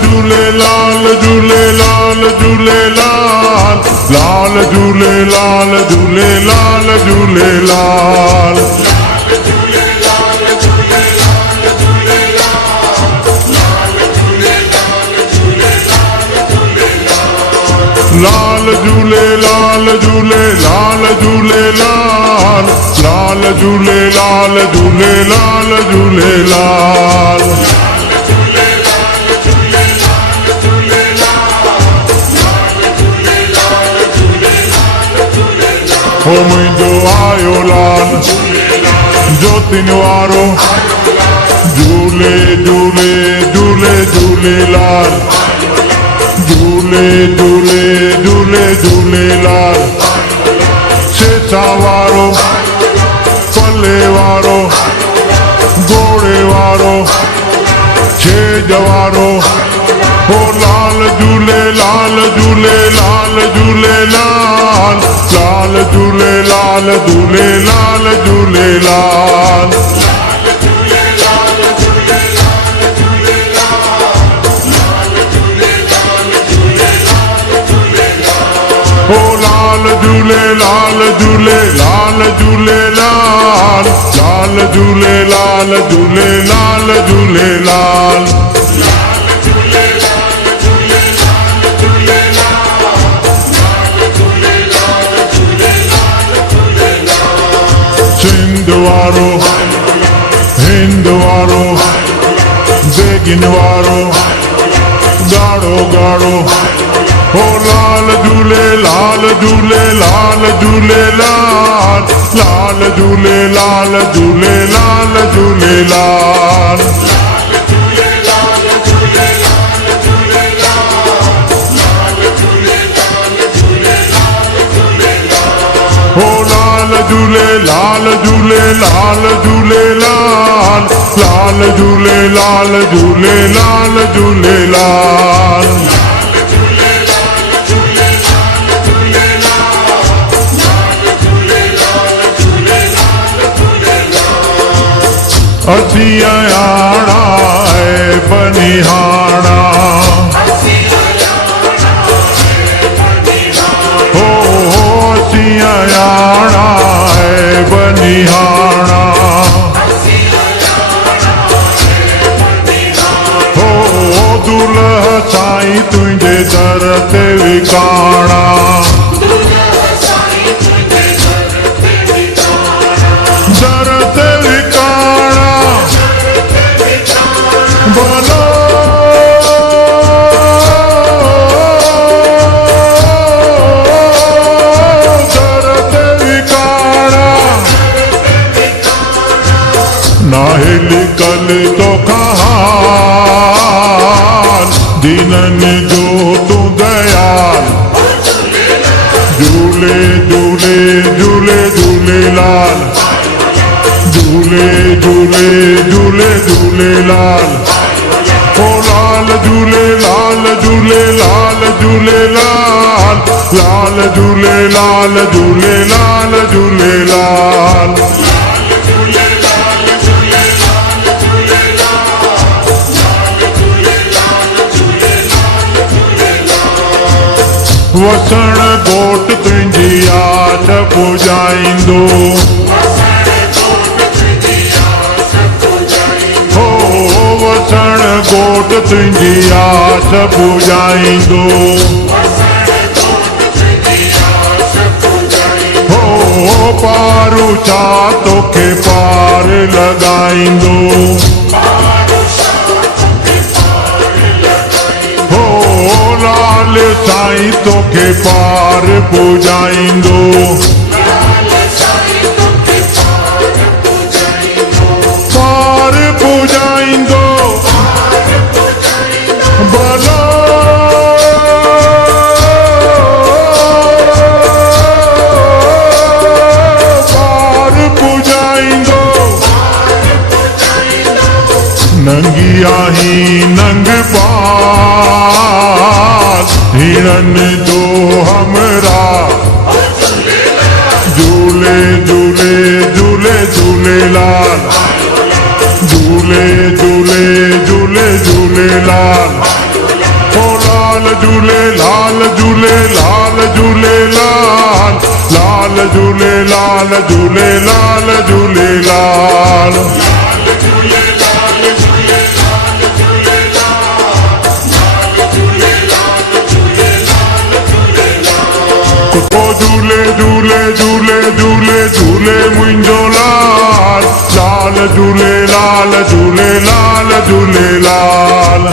झूलेलाल झूलेलाल झूलेलाल लाल झूलेलाल झूलेलाल झूलेलाल लाल झूलेलाल झूलेलाल झूलेलाल लाल झूलेलाल झूलेलाल झूलेलाल हो मुंहिंजो आयो लाल ज्योतिनि वारो झूले झूले झूले झूलेलाल झूले झूले झूले झूलेलाल शेषा वारो पले वारो घोड़े वारो छेज वारो हो लाल झूलेलाल झूलेलाल झूलेलाल लाल झूलेलाल झूलेलाल झूलेलाल हो लाल झूलेलाल झूलेलाल झूलेलाल लाल झूलेलाल झूलेलाल झूलेलाल सिंध वारो हिंद वारो बेगिन वारो गाड़ो गाड़ो हो लाल झूलेलाल झूलेलाल झूलेलाल लाल झूलेलाल झूलेलाल झूलेलाल हो लाल झूलेलाल झूलेलाल झूलेलाल लाल झूलेलाल झूलेलाल झूलेलाल असी आयाणा है बनिहाना हो असी आयाणा है बनिहाना हो दुल्ह साईं तुझे दर ते विकाणा दर ते विकाणा बोलो दर ते विकाणा नाहे लिकल तो कहाल दीनन जो तू दयाल झूले झूले झूले झूलेलाल झूले झूले झूले झूलेलाल हो लाल झूलेलाल झूलेलाल झूलेलाल लाल झूलेलाल झूलेलाल झूलेलाल वसण घोट तुंहिंजी आस पुॼाईंदो हो वसण घोट तुंहिंजी आस पुॼाईंदो हो पारू छा तोखे पार लॻाईंदो हो लाल साईं तोखे पार पुॼाईंदो पार पुॼाईंदो भलो पार पुॼाईंदो नंगी आही नंग पाल हिरन जो हमरा झूले झूले झूले झूलेलाल झूले झूले झूले झूलेलाल झूलेलाल झूलेलाल झूलेलाल लाल झूलेलाल झूलेलाल झूलेलाल ओ झूले झूले झूले झूले झूले मुंहिंजो लाल लाल झूलेलाल झूलेलाल झूलेलाल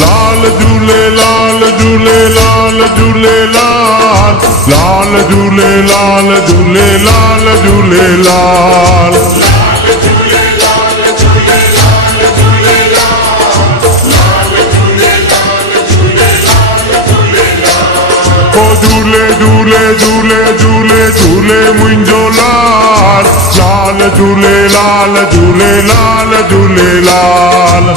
लाल झूलेलाल झूलेलाल झूलेलाल लाल झूलेलाल झूलेलाल झूलेलाल ओ झूले झूले झूले झूले झूले मुंहिंजो लाल लाल झूलेलाल झूलेलाल झूलेलाल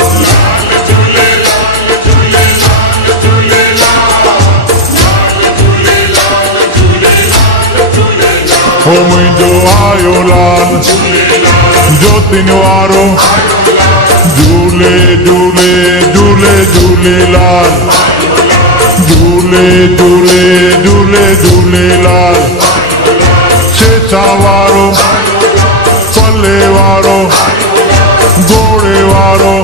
ओ मुंहिंजो आयो लाल ज्योतिनि वारो झूले झूले झूले झूलेलाल झूले झूले झूले झूलेलाल छेछा वारो पले वारो घोड़े वारो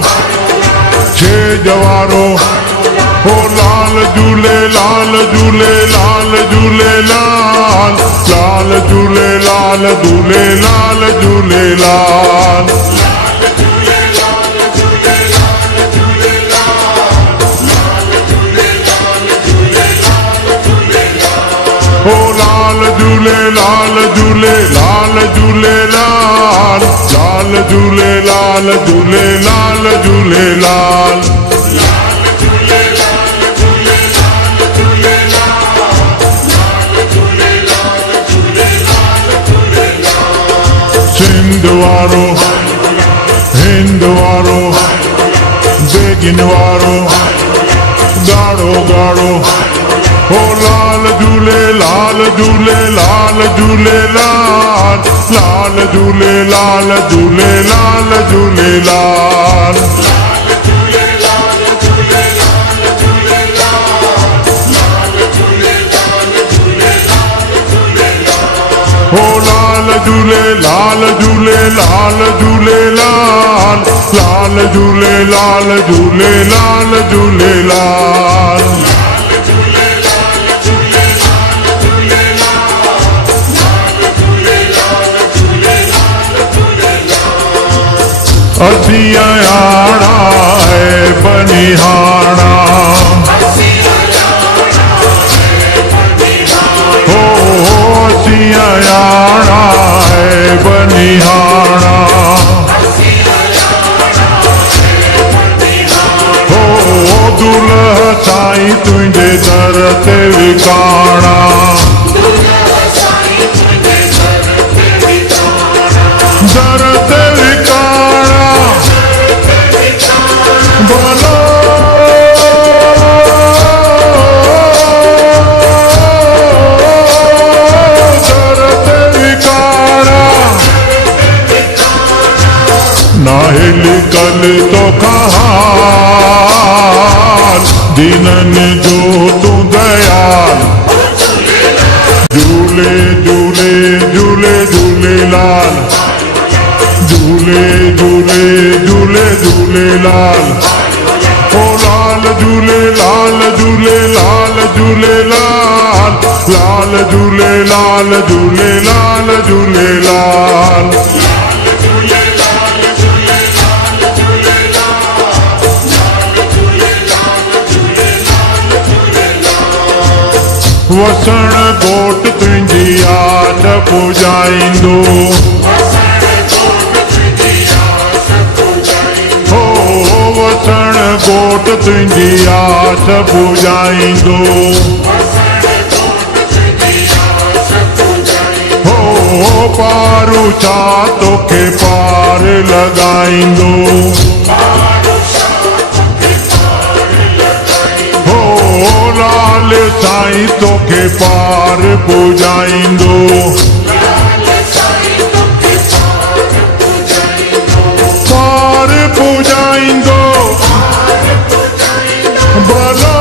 छेज वारो ओ लाल झूलेलाल झूलेलाल झूलेलाल लाल झूलेलाल झूलेलाल झूलेलाल ओ लाल झूलेलाल झूलेलाल झूलेलाल लाल झूलेलाल झूलेलाल झूलेलाल सिंध वारो हिंद वारो बेगिन वारो गाढ़ो गाढ़ो ओ लाल झूलेलाल झूलेलाल झूलेलाल लाल झूलेलाल झूलेलाल झूलेलाल ओ लाल झूलेलाल झूलेलाल झूलेलाल लाल झूलेलाल झूलेलाल झूलेलाल असी आयाणा है बनिहाना हो असी आयाणा है बनिहाना हो दुल्ह साईं तुंहिंजे दर ते विकाणा दर ते विकाणा बोलो दर ते विकाणा नाहिल कल तो कहाल दीनन जो तू दयाल झूले झूले झूले झूलेलाल झूले झूले झूले झूलेलाल ओ लाल झूलेलाल झूलेलाल झूलेलाल लाल झूलेलाल झूलेलाल झूलेलाल वसण घोट तुंहिंजी याद पुॼाईंदो हो वसण घोट तुंहिंजी याद पुॼाईंदो हो पारू छा तोखे पार लॻाईंदो लाल साईं तोखे पार पुॼाईंदो भलो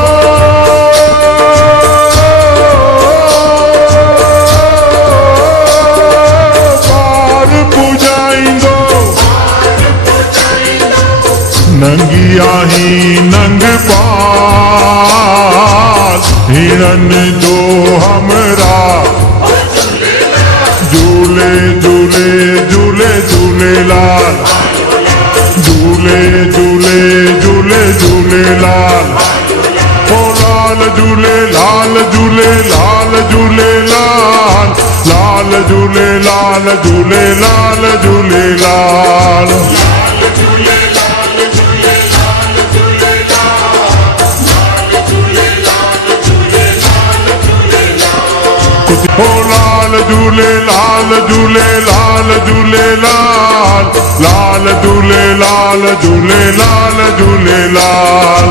पार पुजाईंदो नंगिया ही नंग पाल हिरन जो हमरा झूले झूले झूले झूलेलाल झूले झूले झूले झूलेलाल ओ लाल झूले लाल झूले लाल झूलेलाल लाल झूले लाल झूले लाल झूलेलाल ओ लाल झूले लाल झूले लाल झूलेलाल लाल झूले लाल झूले लाल झूलेलाल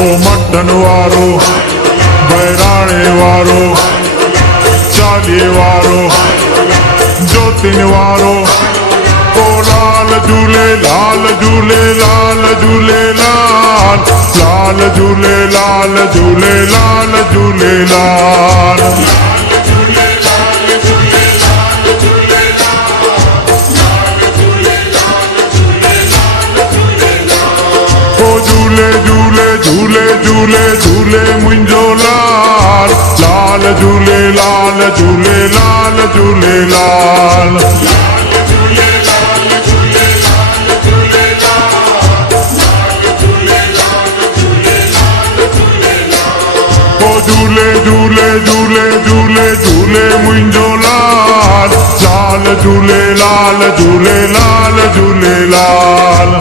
ओ मटन वारो बहिराणे वारो चालीहे वारो ज्योतिन वारो ओ लाल झूले लाल झूले लाल झूलेलाल लाल झूले लाल झूले लाल झूलेलाल ओ झूले झूले झूले झूले झूले मुंहिंजो लाल लाल झूले लाल झूले लाल झूलेलाल झूले झूले झूले झूले झूले मुंहिंजो लाल लाल झूले लाल झूले लाल झूलेलाल